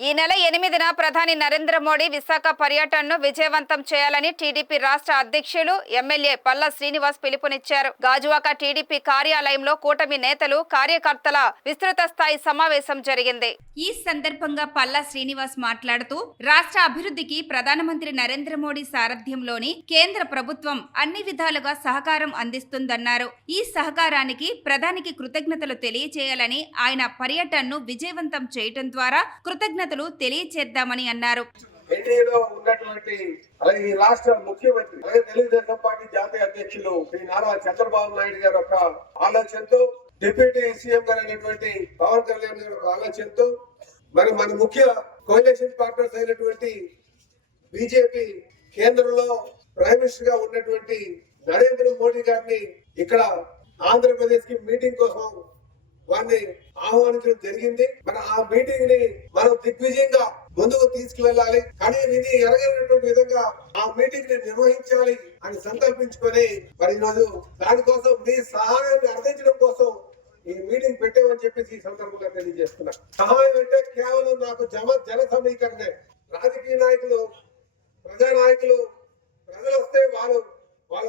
ఈ నెల 8న ప్రధాని నరేంద్ర మోడీ విశాఖ పర్యటనను విజయవంతం చేయాలని టీడీపీ రాష్ట్ర అధ్యక్షులు ఎమ్మెల్యే పల్లా శ్రీనివాస్ పిలుపునిచ్చారు. గాజువాక టీడీపీ కార్యాలయంలో కూటమి నేతలు కార్యకర్తల విస్తృత స్థాయి సమావేశం జరిగింది. ఈ సందర్భంగా పల్లా శ్రీనివాస్ మాట్లాడుతూ రాష్ట్ర అభివృద్ధికి ప్రధానమంత్రి నరేంద్ర మోడీ సారథ్యంలోని కేంద్ర ప్రభుత్వం అన్ని విధాలుగా సహకారం అందిస్తుందన్నారు. ఈ సహకారానికి ప్రధానికి కృతజ్ఞతలు తెలియజేయాలని, ఆయన పర్యటనను విజయవంతం చేయడం ద్వారా కృతజ్ఞతలు తెలియజేద్దామని అన్నారు. ఎన్డీఏలో ఉన్నటువంటి అలాగే ఈ రాష్ట్ర ముఖ్యమంత్రి అలాగే తెలుగుదేశం పార్టీ జాతీయ అధ్యక్షులు శ్రీ నారా చంద్రబాబు నాయుడు గారు ఒక ఆలోచనతో, డిప్యూటీ సీఎం గారు అయినటువంటి పవన్ కళ్యాణ్ గారు ఒక ఆలోచనతో, మరి మన ముఖ్య కోalition పార్ట్నర్స్ అయినటువంటి బీజేపీ కేంద్రంలో ప్రైమ్ మినిస్టర్ గా ఉన్నటువంటి నరేంద్ర మోడీ గారిని ఇక్కడ ఆంధ్రప్రదేశ్ కి మీటింగ్ కోసం వారిని ఆహ్వానించడం జరిగింది. మన ఆ మీటింగ్ ని మనం దిగ్విజయంగా ముందుకు తీసుకువెళ్ళాలి, కానీ ఇది ఎరగనటువంటి విధంగా ఆ మీటింగ్ ని నిర్వహించాలి అని సంకల్పించుకొని మరి ఈరోజు దానికోసం మీ సహాయాన్ని అందించడం కోసం ఈ మీటింగ్ పెట్టామని చెప్పేసి ఈ సందర్భంగా తెలియజేస్తున్నా. సహాయం అంటే కేవలం నాకు జన సమీకరణే. రాజకీయ నాయకులు, ప్రజా నాయకులు, ప్రజలు వస్తే వాళ్ళు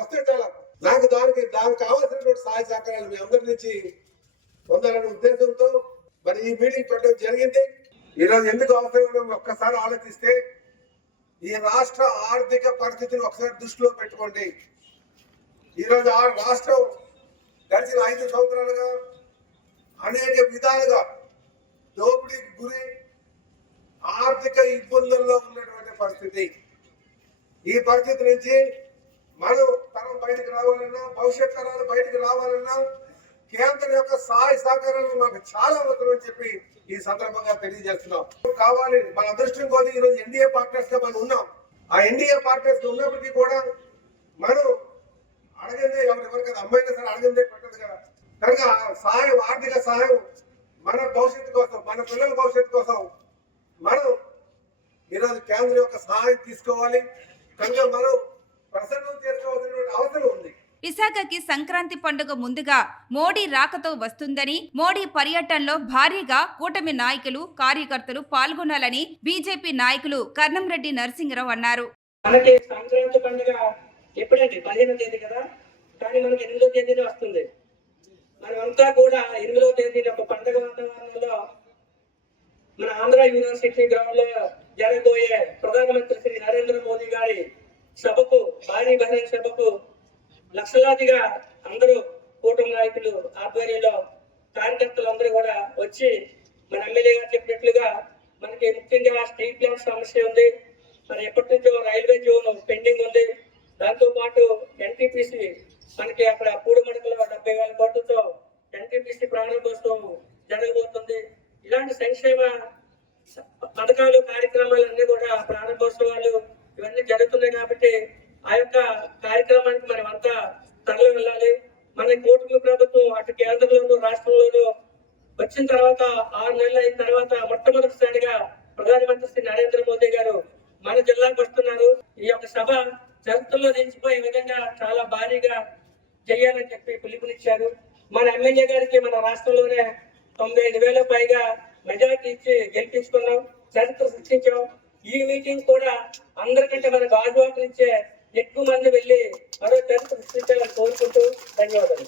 వస్తే చాలా నాకు దానికి కావాల్సినటువంటి సహాయ సహకారాలు మీ అందరి నుంచి పొందాలనే ఉద్దేశంతో మరి ఈ మీటింగ్ పెట్టడం జరిగింది. ఈరోజు ఎందుకు అవసరం ఒక్కసారి ఆలోచిస్తే, ఈ రాష్ట్ర ఆర్థిక పరిస్థితిని ఒకసారి దృష్టిలో పెట్టుకోండి. ఈరోజు ఆ రాష్ట్రం గడిచిన 5 సంవత్సరాలుగా అనేక విధాలుగా దోపిడీకి గురి, ఆర్థిక ఇబ్బందుల్లో ఉన్నటువంటి పరిస్థితి. ఈ పరిస్థితి నుంచి మనం తరం బయటకు రావాలన్నా, భవిష్యత్ తరాలు బయటకు రావాలన్నా కేంద్రం యొక్క సహాయ సహకారాలు మనకు చాలా అవసరం అని చెప్పి ఈ సందర్భంగా తెలియజేస్తున్నాం. కావాలి మన అదృష్టం కొద్ది ఈరోజు ఎన్డీఏ పార్ట్నర్స్ గా మనం ఉన్నాం. ఆ ఎన్డీఏ పార్ట్నర్స్ ఉన్నప్పటికీ కూడా మనం అడగందే ఎవరికైనా అమ్మాయినా సరే అడగందే పెట్టదు కదా. కనుక సహాయం, ఆర్థిక సహాయం మన భవిష్యత్తు కోసం, మన పిల్లల భవిష్యత్తు కోసం మనం ఈరోజు కేంద్రం యొక్క సహాయం తీసుకోవాలి. కనుక మనం ప్రసన్నం చేసుకోవాల్సినటువంటి అవసరం ఉంది. విశాఖకి సంక్రాంతి పండుగ ముందుగా మోడీ రాకతో వస్తుందని, మోడీ పర్యటనలో భారీగా కూటమి నాయకులు, కార్యకర్తలు పాల్గొనాలని బీజేపీ నాయకులు కర్నంరెడ్డి నరసింహరావు అన్నారు. మనకి సంక్రాంతి పండుగ ఎప్పుడండి? 15వ తేదీ కదా, కానీ మనకి 8వ తేదీనే వస్తుంది. మనమంతా కూడా 8వ తేదీన ఒక పండుగ వాతావరణంలో మన ఆంధ్ర యూనివర్సిటీ గ్రౌండ్ లో జరగబోయే ప్రధానమంత్రి శ్రీ నరేంద్ర మోదీ గారి సభకు, భారీ బహిరంగ సభకు లక్షలాదిగా అందరూ కూటమి నాయకులు ఆధ్వర్యంలో కార్యకర్తలు అందరూ కూడా వచ్చి, మన ఎమ్మెల్యే గారు చెప్పినట్లుగా మనకి ముఖ్యంగా స్ట్రీట్ ప్లాన్ సమస్య ఉంది. మరి ఎప్పటి నుంచో రైల్వే జోన్ పెండింగ్ ఉంది. దాంతో పాటు ఎన్టీపీసీ మనకి అక్కడ పూడిమడకలో 70,000 కోట్లతో ఎన్టీపీసీ ప్రారంభోత్సవం జరగబోతుంది. ఇలాంటి సంక్షేమ పథకాలు, కార్యక్రమాలు అన్ని కూడా ప్రారంభోత్సవాలు ఇవన్నీ జరుగుతున్నాయి. కాబట్టి ఆ యొక్క కార్యక్రమానికి మనం అంతా తరలి వెళ్ళాలి. మన కూటమి ప్రభుత్వం అటు కేంద్రంలోనూ రాష్ట్రంలోనూ వచ్చిన తర్వాత 6 నెలలు అయిన తర్వాత మొట్టమొదటిసారిగా ప్రధానమంత్రి శ్రీ నరేంద్ర మోదీ గారు మన జిల్లాకు వస్తున్నారు. ఈ యొక్క సభ చరిత్రలో నిలిచిపోయే విధంగా చాలా భారీగా చేయాలని చెప్పి పిలుపునిచ్చారు. మన ఎమ్మెల్యే గారికి మన రాష్ట్రంలోనే 95,000 పైగా మెజార్టీ ఇచ్చి గెలిపించుకున్నాం, చరిత్ర సృష్టించాం. ఈ మీటింగ్ కూడా అందరికంటే మన గాజువాక నుంచే ఎక్కువ మంది వెళ్ళి మరో చరిత్ర సృష్టించాలని కోరుకుంటూ ధన్యవాదాలు.